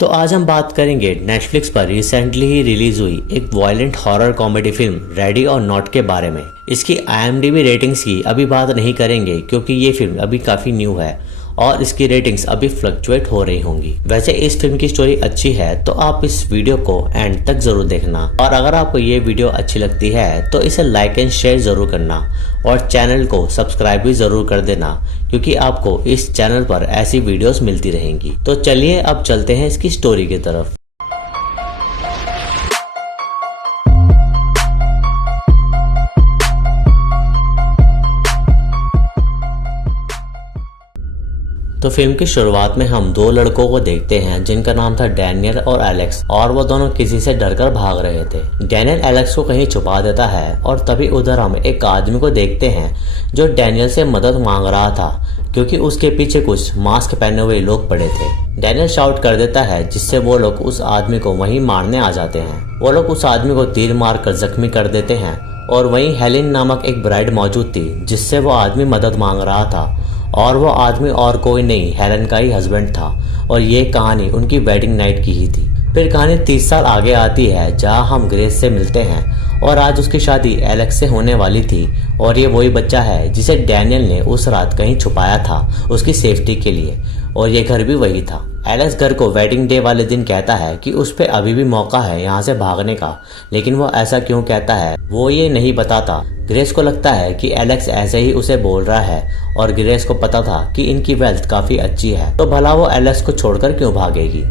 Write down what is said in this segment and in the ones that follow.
तो आज हम बात करेंगे नेटफ्लिक्स पर रिसेंटली ही रिलीज हुई एक violent horror comedy film ready और नॉट के बारे में। इसकी IMDb रेटिंग्स की अभी बात नहीं करेंगे क्योंकि ये फिल्म अभी काफ़ी न्यू है और इसकी रेटिंग्स अभी फ्लक्चुएट हो रही होंगी। वैसे इस फिल्म की स्टोरी अच्छी है तो आप इस वीडियो को एंड तक जरूर देखना, और अगर आपको ये वीडियो अच्छी लगती है तो इसे लाइक एंड शेयर जरूर करना और चैनल को सब्सक्राइब भी जरूर कर देना क्योंकि आपको इस चैनल पर ऐसी वीडियोस मिलती रहेंगी। तो चलिए अब चलते हैं इसकी स्टोरी की तरफ। तो फिल्म की शुरुआत में हम दो लड़कों को देखते हैं जिनका नाम था डैनियल और एलेक्स, और वो दोनों किसी से डरकर भाग रहे थे। डैनियल एलेक्स को कहीं छुपा देता है और तभी उधर हम एक आदमी को देखते हैं जो डैनियल से मदद मांग रहा था क्योंकि उसके पीछे कुछ मास्क पहने हुए लोग पड़े थे। डैनियल शाउट कर देता है जिससे वो लोग उस आदमी को वहीं मारने आ जाते हैं। वो लोग उस आदमी को तीर मारकर जख्मी कर देते हैं और वहीं हेलेन नामक एक ब्राइड मौजूद थी जिससे वो आदमी मदद मांग रहा था, और वो आदमी और कोई नहीं हेलेन का ही हस्बैंड था और ये कहानी उनकी वेडिंग नाइट की ही थी। फिर कहानी 30 साल आगे आती है जहां हम ग्रेस से मिलते हैं और आज उसकी शादी एलेक्स से होने वाली थी और ये वही बच्चा है जिसे डैनियल ने उस रात कहीं छुपाया था उसकी सेफ्टी के लिए, और ये घर भी वही था। एलेक्स घर को वेडिंग डे वाले दिन कहता है कि उस पे अभी भी मौका है यहाँ से भागने का, लेकिन वो ऐसा क्यों कहता है वो ये नहीं बताता। ग्रेस को लगता है कि एलेक्स ऐसे ही उसे बोल रहा है और ग्रेस को पता था कि इनकी वेल्थ काफी अच्छी है तो भला वो एलेक्स को छोड़कर क्यों भागेगी।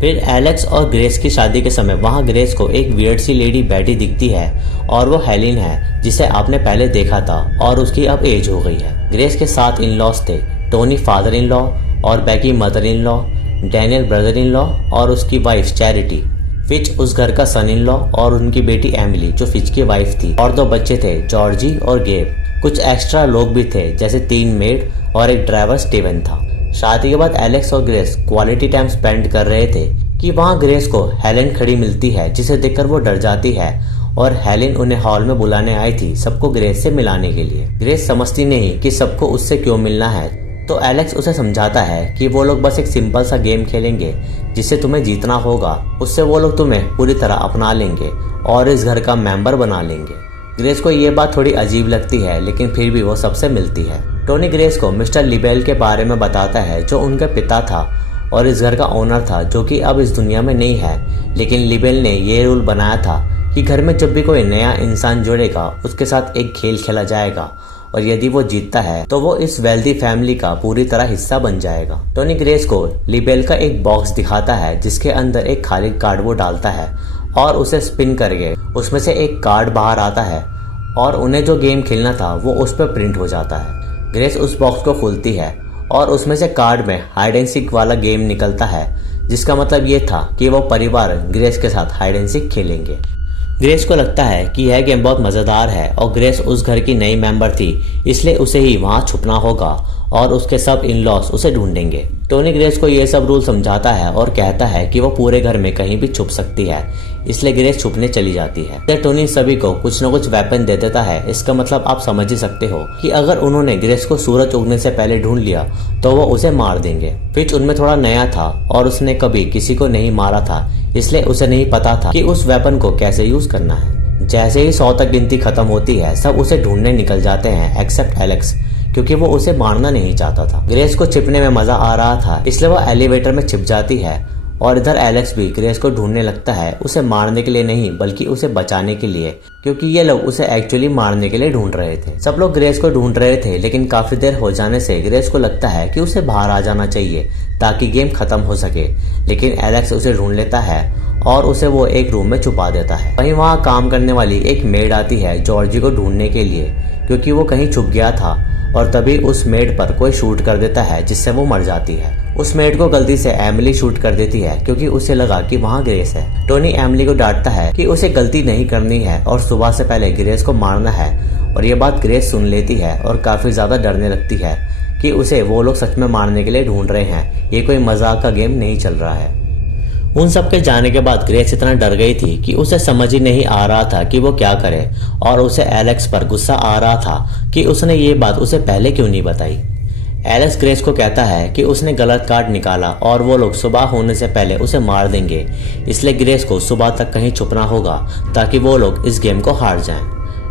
फिर एलेक्स और ग्रेस की शादी के समय वहाँ ग्रेस को एक वियर्ड सी लेडी बैठी दिखती है और वो हेलेन है जिसे आपने पहले देखा था और उसकी अब एज हो गई है। ग्रेस के 7 इन-लॉज थे, टोनी फादर इन लॉ और बैकी mother in law, Daniel brother in law और उसकी वाइफ चैरिटी, फिच उस घर का सन इन लॉ और उनकी बेटी एमिली जो फिच की वाइफ थी, और 2 बच्चे थे जॉर्जी और गेब। कुछ एक्स्ट्रा लोग भी थे जैसे 3 मेड और एक ड्राइवर स्टीवन था। शादी के बाद एलेक्स और ग्रेस क्वालिटी टाइम स्पेंड कर रहे थे कि वहाँ ग्रेस को हेलेन खड़ी मिलती है जिसे देखकर वो डर जाती है और हेलेन उन्हें हॉल में बुलाने आई थी सबको ग्रेस से मिलाने के लिए। ग्रेस समझती नहीं कि सबको उससे क्यों मिलना है तो एलेक्स उसे समझाता है कि वो लोग बस एक सिंपल सा गेम खेलेंगे जिससे तुम्हें जीतना होगा, उससे वो लोग तुम्हें पूरी तरह अपना लेंगे और इस घर का मेंबर बना लेंगे। ग्रेस को ये बात थोड़ी अजीब लगती है लेकिन फिर भी वो सबसे मिलती है। टोनी ग्रेस को मिस्टर लिबेल के बारे में बताता है जो उनका पिता था और इस घर का ओनर था जो कि अब इस दुनिया में नहीं है, लेकिन लिबेल ने ये रूल बनाया था कि घर में जब भी कोई नया इंसान जुड़ेगा उसके साथ एक खेल खेला जाएगा और यदि वो जीतता है तो वो इस वेल्दी फैमिली का पूरी तरह हिस्सा बन जाएगा। टोनी ग्रेस को लिबेल का एक बॉक्स दिखाता है जिसके अंदर एक खाली कार्ड वो डालता है और उसे स्पिन करके उसमें से एक कार्ड बाहर आता है और उन्हें जो गेम खेलना था वो उस पर प्रिंट हो जाता है। ग्रेस उस बॉक्स को खोलती है और उसमें से कार्ड में हाइड एंड सीक वाला गेम निकलता है जिसका मतलब ये था कि वो परिवार ग्रेस के साथ हाइड एंड सीक खेलेंगे। ग्रेस को लगता है कि यह गेम बहुत मज़ेदार है और ग्रेस उस घर की नई मेंबर थी इसलिए उसे ही वहाँ छुपना होगा और उसके सब इन-लॉज उसे ढूंढेंगे। टोनी ग्रेस को ये सब रूल समझाता है और कहता है कि वो पूरे घर में कहीं भी छुप सकती है, इसलिए ग्रेस छुपने चली जाती है। फिर टोनी सभी को कुछ न कुछ वेपन दे देता है। इसका मतलब आप समझ ही सकते हो कि अगर उन्होंने ग्रेस को सूरज उगने से पहले ढूंढ लिया तो वो उसे मार देंगे। फिच उनमें थोड़ा नया था और उसने कभी किसी को नहीं मारा था इसलिए उसे नहीं पता था कि उस वेपन को कैसे यूज करना है। जैसे ही 100 तक गिनती खत्म होती है सब उसे ढूंढने निकल जाते हैं एक्सेप्ट एलेक्स क्योंकि वो उसे मारना नहीं चाहता था। ग्रेस को छिपने में मजा आ रहा था इसलिए वो एलिवेटर में छिप जाती है और इधर एलेक्स भी ग्रेस को ढूंढने लगता है, उसे मारने के लिए नहीं बल्कि उसे बचाने के लिए, क्योंकि ये लोग उसे एक्चुअली मारने के लिए ढूंढ रहे थे। सब लोग ग्रेस को ढूंढ रहे थे लेकिन काफी देर हो जाने से ग्रेस को लगता है कि उसे बाहर आ जाना चाहिए ताकि गेम खत्म हो सके, लेकिन एलेक्स उसे ढूंढ लेता है और उसे वो एक रूम में छुपा देता है। वहीं वहाँ काम करने वाली एक मेड आती है जॉर्जी को ढूंढने के लिए क्योंकि वो कहीं छुप गया था और तभी उस मेड पर कोई शूट कर देता है जिससे वो मर जाती है। उस मेड को गलती से एमिली शूट कर देती है क्योंकि उसे लगा कि वहाँ ग्रेस है। टोनी एमिली को डांटता है कि उसे गलती नहीं करनी है और सुबह से पहले ग्रेस को मारना है, और ये बात ग्रेस सुन लेती है और काफी ज्यादा डरने लगती है कि उसे वो लोग सच में मारने के लिए ढूंढ रहे हैं, ये कोई मजाक का गेम नहीं चल रहा है। उन सब के जाने के बाद ग्रेस इतना डर गई थी कि उसे समझ ही नहीं आ रहा था कि वो क्या करे, और उसे एलेक्स पर गुस्सा आ रहा था कि उसने ये बात उसे पहले क्यों नहीं बताई। एलेक्स ग्रेस को कहता है कि उसने गलत कार्ड निकाला और वो लोग सुबह होने से पहले उसे मार देंगे, इसलिए ग्रेस को सुबह तक कहीं छुपना होगा ताकि वो लोग इस गेम को हार जाएं।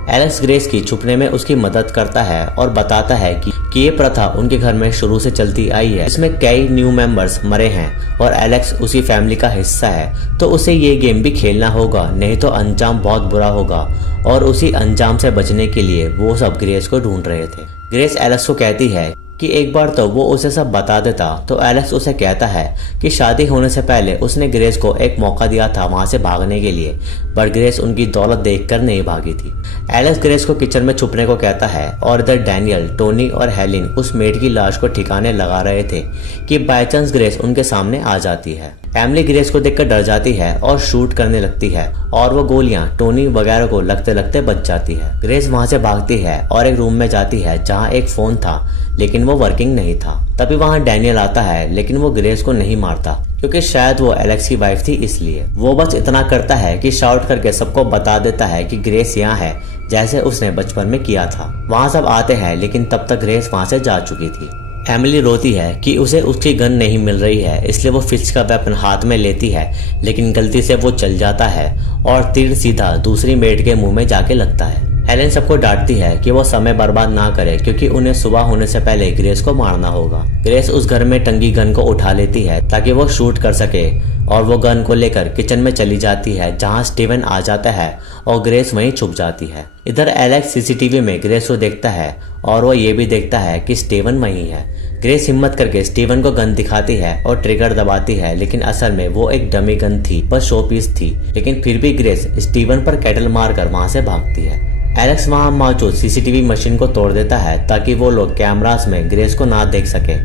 एलेक्स ग्रेस की छुपने में उसकी मदद करता है और बताता है कि ये प्रथा उनके घर में शुरू से चलती आई है, इसमें कई न्यू मेंबर्स मरे हैं और एलेक्स उसी फैमिली का हिस्सा है, तो उसे ये गेम भी खेलना होगा, नहीं तो अंजाम बहुत बुरा होगा। और उसी अंजाम से बचने के लिए वो सब ग्रेस को ढूंढ रहे थे। ग्रेस एलेक्स को कहती है कि एक बार तो वो उसे सब बता देता, तो एलेक्स उसे कहता है कि शादी होने से पहले उसने ग्रेस को एक मौका दिया था वहां से भागने के लिए, पर ग्रेस उनकी दौलत देखकर नहीं भागी थी। एलेक्स ग्रेस को किचन में छुपने को कहता है और इधर डैनियल, टोनी और हेलिन उस मेड की लाश को ठिकाने लगा रहे थे कि बाय चांस ग्रेस उनके सामने आ जाती है। एमिली ग्रेस को देखकर डर जाती है और शूट करने लगती है और वो गोलियां टोनी वगैरह को लगते लगते बच जाती है। ग्रेस वहां से भागती है और एक रूम में जाती है जहां एक फोन था, लेकिन वो वर्किंग नहीं था। तभी वहां डैनियल आता है, लेकिन वो ग्रेस को नहीं मारता क्योंकि शायद वो एलेक्स की वाइफ थी, इसलिए वो बस इतना करता है कि शाउट करके सबको बता देता है कि ग्रेस यहाँ है, जैसे उसने बचपन में किया था। वहां सब आते हैं, लेकिन तब तक ग्रेस वहां से जा चुकी थी। एमिली रोती है कि उसे उसकी गन नहीं मिल रही है, इसलिए वो फिक्स का वेपन हाथ में लेती है, लेकिन गलती से वो चल जाता है और तीर सीधा दूसरी मेड के मुंह में जाके लगता है। हेलेन सबको डांटती है कि वो समय बर्बाद ना करे क्योंकि उन्हें सुबह होने से पहले ग्रेस को मारना होगा। ग्रेस उस घर में टंगी गन को उठा लेती है ताकि वो शूट कर सके और वो गन को लेकर किचन में चली जाती है जहां स्टीवन आ जाता है और ग्रेस वहीं छुप जाती है। इधर एलेक्स सीसीटीवी में ग्रेस को देखता है और वो ये भी देखता है कि स्टीवन वहीं है। ग्रेस हिम्मत करके स्टीवन को गन दिखाती है और ट्रिगर दबाती है, लेकिन असल में वो एक डमी गन थी, पर शो पीस थी। लेकिन फिर भी ग्रेस स्टीवन पर कैटल मारकर वहां से भागती है। एलेक्स वहां मौजूद सीसीटीवी मशीन को तोड़ देता है ताकि वो लोग कैमरास में ग्रेस को ना देख सके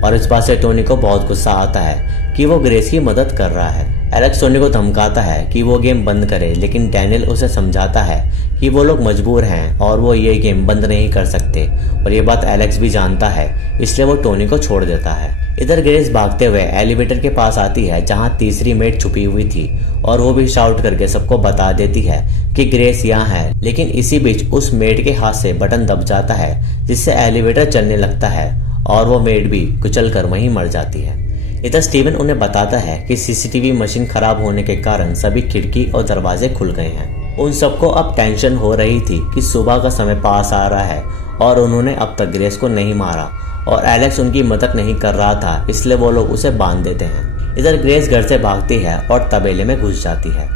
और इस बात से टोनी को बहुत गुस्सा आता है कि वो ग्रेस की मदद कर रहा है। एलेक्स टोनी को धमकाता है कि वो गेम बंद करे, लेकिन डैनियल उसे समझाता है कि वो लोग मजबूर हैं और वो ये गेम बंद नहीं कर सकते, और ये बात एलेक्स भी जानता है, इसलिए वो टोनी को छोड़ देता है। इधर ग्रेस भागते हुए एलिवेटर के पास आती है जहां तीसरी मेड छुपी हुई थी और वो भी शाउट करके सबको बता देती है कि ग्रेस यहाँ है, लेकिन इसी बीच उस मेड के हाथ से बटन दब जाता है जिससे एलिवेटर चलने लगता है और वो मेड भी कुचल कर वहीं मर जाती है। इधर स्टीवन उन्हें बताता है कि सीसीटीवी मशीन खराब होने के कारण सभी खिड़की और दरवाजे खुल गए हैं। उन सबको अब टेंशन हो रही थी कि सुबह का समय पास आ रहा है और उन्होंने अब तक ग्रेस को नहीं मारा और एलेक्स उनकी मदद नहीं कर रहा था, इसलिए वो लोग उसे बांध देते हैं। इधर ग्रेस घर से भागती है और तबेले में घुस जाती है।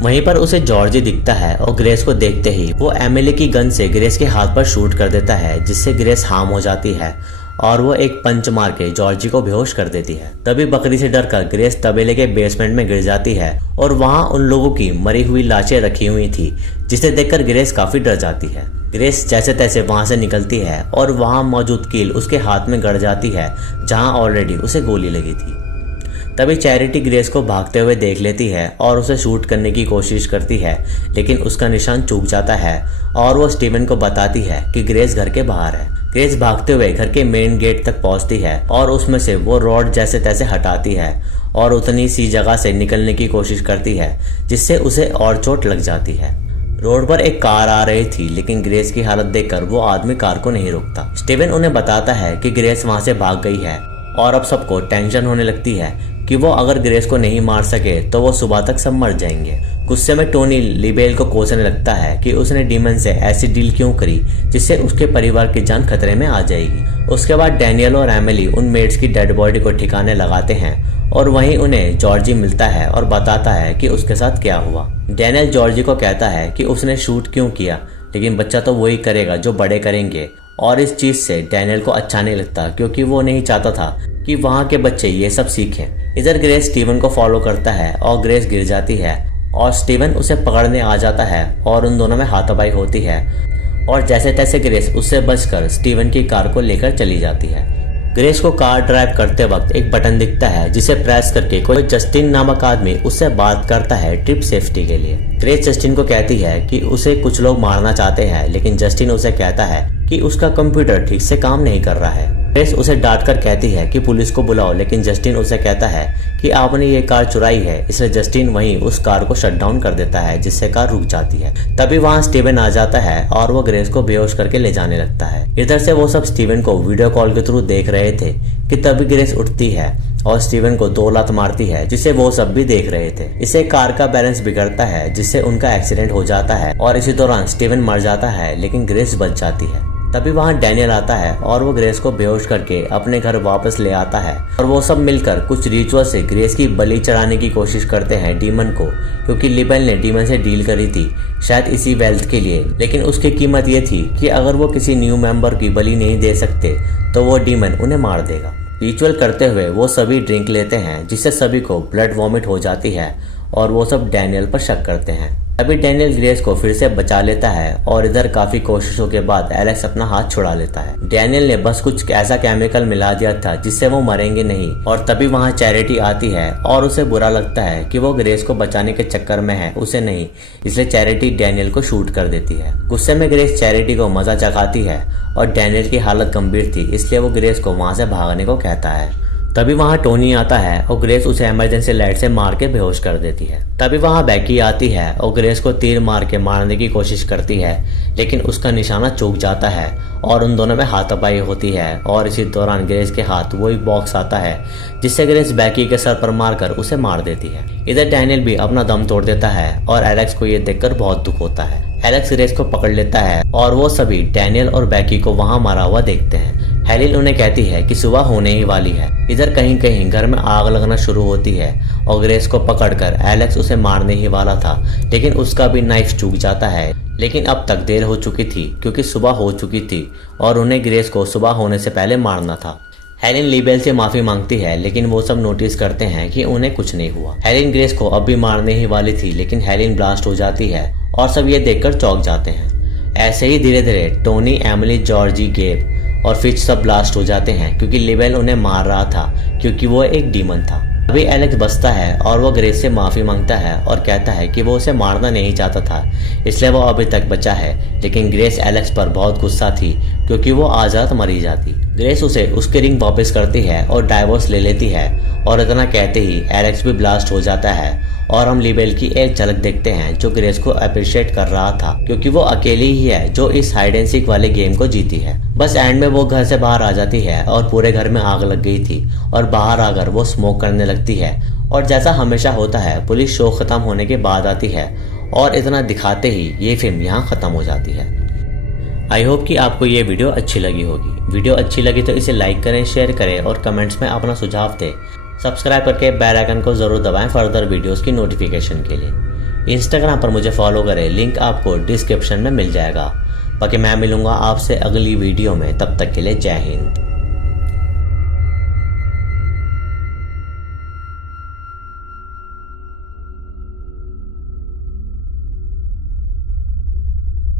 वहीं पर उसे जॉर्जी दिखता है और ग्रेस को देखते ही वो एमिली की गन से ग्रेस के हाथ पर शूट कर देता है, जिससे ग्रेस हार्म हो जाती है और वो एक पंच मार के जॉर्जी को बेहोश कर देती है। तभी बकरी से डरकर ग्रेस तबेले के बेसमेंट में गिर जाती है और वहां उन लोगों की मरी हुई लाशें रखी हुई थी, जिसे देखकर ग्रेस काफी डर जाती है। ग्रेस जैसे तैसे वहां से निकलती है और वहां मौजूद कील उसके हाथ में गड़ जाती है जहां ऑलरेडी उसे गोली लगी थी। तभी चैरिटी ग्रेस को भागते हुए देख लेती है और उसे शूट करने की कोशिश करती है, लेकिन उसका निशान चूक जाता है और वो स्टीवन को बताती है कि ग्रेस घर के बाहर है। ग्रेस भागते हुए घर के मेन गेट तक पहुंचती है और उसमें से वो रॉड जैसे तैसे हटाती है और उतनी सी जगह से निकलने की कोशिश करती है, जिससे उसे और चोट लग जाती है। रोड पर एक कार आ रही थी, लेकिन ग्रेस की हालत देखकर वो आदमी कार को नहीं रोकता। स्टीवन उन्हें बताता है कि ग्रेस वहां से भाग गई है और अब सबको टेंशन होने लगती है कि वो अगर ग्रेस को नहीं मार सके तो वो सुबह तक सब मर जाएंगे। गुस्से में टोनी लिबेल को कोसने लगता है कि उसने डीमन से ऐसी डील क्यों करी जिससे उसके परिवार की जान खतरे में आ जाएगी। उसके बाद डैनियल और एमिली उन मेड्स की डेड बॉडी को ठिकाने लगाते हैं और वहीं उन्हें जॉर्जी मिलता है और बताता है कि उसके साथ क्या हुआ। डैनियल जॉर्जी को कहता है कि उसने शूट क्यों किया, लेकिन बच्चा तो वही करेगा जो बड़े करेंगे, और इस चीज से डैनियल को अच्छा नहीं लगता क्योंकि वो नहीं चाहता था कि वहां के बच्चे ये सब सीखें। इधर ग्रेस स्टीवन को फॉलो करता है और ग्रेस गिर जाती है और स्टीवन उसे पकड़ने आ जाता है और उन दोनों में हाथापाई होती है और जैसे तैसे ग्रेस उससे बचकर स्टीवन की कार को लेकर चली जाती है। ग्रेस को कार ड्राइव करते वक्त एक बटन दिखता है जिसे प्रेस करके कोई जस्टिन नामक आदमी उससे बात करता है ट्रिप सेफ्टी के लिए। ग्रेस जस्टिन को कहती है कि उसे कुछ लोग मारना चाहते हैं, लेकिन जस्टिन उसे कहता है कि उसका कंप्यूटर ठीक से काम नहीं कर रहा है। ग्रेस उसे डांट कर कहती है कि पुलिस को बुलाओ, लेकिन जस्टिन उसे कहता है कि आपने ये कार चुराई है। इसलिए जस्टिन वहीं उस कार को शट डाउन कर देता है, जिससे कार रुक जाती है। तभी वहां स्टीवन आ जाता है और वो ग्रेस को बेहोश करके ले जाने लगता है। इधर से वो सब स्टीवन को वीडियो कॉल के थ्रू देख रहे थे कि तभी ग्रेस उठती है और स्टीवन को 2 लात मारती है, जिसे वो सब भी देख रहे थे। इससे कार का बैलेंस बिगड़ता है, जिससे उनका एक्सीडेंट हो जाता है और इसी दौरान स्टीवन मर जाता है, लेकिन ग्रेस बच जाती है। तभी वहां डैनियल आता है और वो ग्रेस को बेहोश करके अपने घर वापस ले आता है और वो सब मिलकर कुछ रिचुअल से ग्रेस की बलि चढ़ाने की कोशिश करते हैं डीमन को, क्योंकि लिबेल ने डीमन से डील करी थी, शायद इसी वेल्थ के लिए। लेकिन उसकी कीमत ये थी कि अगर वो किसी न्यू मेंबर की बलि नहीं दे सकते तो वो डीमन उन्हें मार देगा। रिचुअल करते हुए वो सभी ड्रिंक लेते हैं, जिससे सभी को ब्लड वॉमिट हो जाती है और वो सब डैनियल पर शक करते हैं। तभी डैनियल ग्रेस को फिर से बचा लेता है और इधर काफी कोशिशों के बाद एलेक्स अपना हाथ छुड़ा लेता है। डैनियल ने बस कुछ ऐसा केमिकल मिला दिया था जिससे वो मरेंगे नहीं। और तभी वहां चैरिटी आती है और उसे बुरा लगता है कि वो ग्रेस को बचाने के चक्कर में है, उसे नहीं, इसलिए चैरिटी डैनियल को शूट कर देती है। गुस्से में ग्रेस चैरिटी को मजा चखाती है और डैनियल की हालत गंभीर थी, इसलिए वो ग्रेस को वहां से भागने को कहता है। तभी वहां टोनी आता है और ग्रेस उसे इमरजेंसी लाइट से मार के बेहोश कर देती है। तभी वहां बैकी आती है और ग्रेस को तीर मार के मारने की कोशिश करती है, लेकिन उसका निशाना चूक जाता है और उन दोनों में हाथापाई होती है। और इसी दौरान ग्रेस के हाथ वही बॉक्स आता है, जिससे ग्रेस बैकी के सर पर मारकर उसे मार देती है। इधर डैनियल भी अपना दम तोड़ देता है और एलेक्स को ये देखकर बहुत दुख होता है। एलेक्स ग्रेस को पकड़ लेता है और वो सभी डैनियल और बैकी को वहां मरा हुआ देखते हैं। हेलिन उन्हें कहती है कि सुबह होने ही वाली है। इधर कहीं कहीं घर में आग लगना शुरू होती है और ग्रेस को पकड़कर एलेक्स उसे मारने ही वाला था, लेकिन उसका भी नाइफ चूक जाता है। लेकिन अब तक देर हो चुकी थी, क्योंकि सुबह हो चुकी थी और उन्हें ग्रेस को सुबह होने से पहले मारना था। हेलिन लिबेल से माफी मांगती है, लेकिन वो सब नोटिस करते हैं कि उन्हें कुछ नहीं हुआ। हेलिन ग्रेस को अब भी मारने ही वाली थी, लेकिन हेलिन ब्लास्ट हो जाती है और सब ये देखकर चौंक जाते हैं। ऐसे ही धीरे धीरे टोनी, एमिली, जॉर्जी, गेब और फिच सब ब्लास्ट हो जाते हैं, क्योंकि लिबेल उन्हें मार रहा था, क्योंकि वो एक डीमन था। अभी एलेक्स बचता है और वो ग्रेस से माफी मांगता है और कहता है कि वो उसे मारना नहीं चाहता था, इसलिए वो अभी तक बचा है। लेकिन ग्रेस एलेक्स पर बहुत गुस्सा थी, क्योंकि वो आजाद मरी जाती। ग्रेस उसे उसकी रिंग वापस करती है और डाइवोर्स ले लेती है और इतना कहते ही एलेक्स भी ब्लास्ट हो जाता है और हम लिबेल की एक झलक देखते हैं, जो ग्रेस को अप्रिशिएट कर रहा था, क्योंकि वो अकेली ही है जो इस हाइड एंड सीक वाले गेम को जीती है। बस एंड में वो घर से बाहर आ जाती है और पूरे घर में आग लग गई थी और बाहर आकर वो स्मोक करने लगती है। और जैसा हमेशा होता है, पुलिस शो खत्म होने के बाद आती है और इतना दिखाते ही ये फिल्म यहाँ खत्म हो जाती है। आई होप कि आपको ये वीडियो अच्छी लगी होगी। वीडियो अच्छी लगी तो इसे लाइक करें, शेयर करें और कमेंट्स में अपना सुझाव दें। सब्सक्राइब करके बेल आइकन को जरूर दबाएं फर्दर वीडियोस की नोटिफिकेशन के लिए। इंस्टाग्राम पर मुझे फॉलो करें, लिंक आपको डिस्क्रिप्शन में मिल जाएगा। बाकी मैं मिलूंगा आपसे अगली वीडियो में, तब तक के लिए जय हिंद।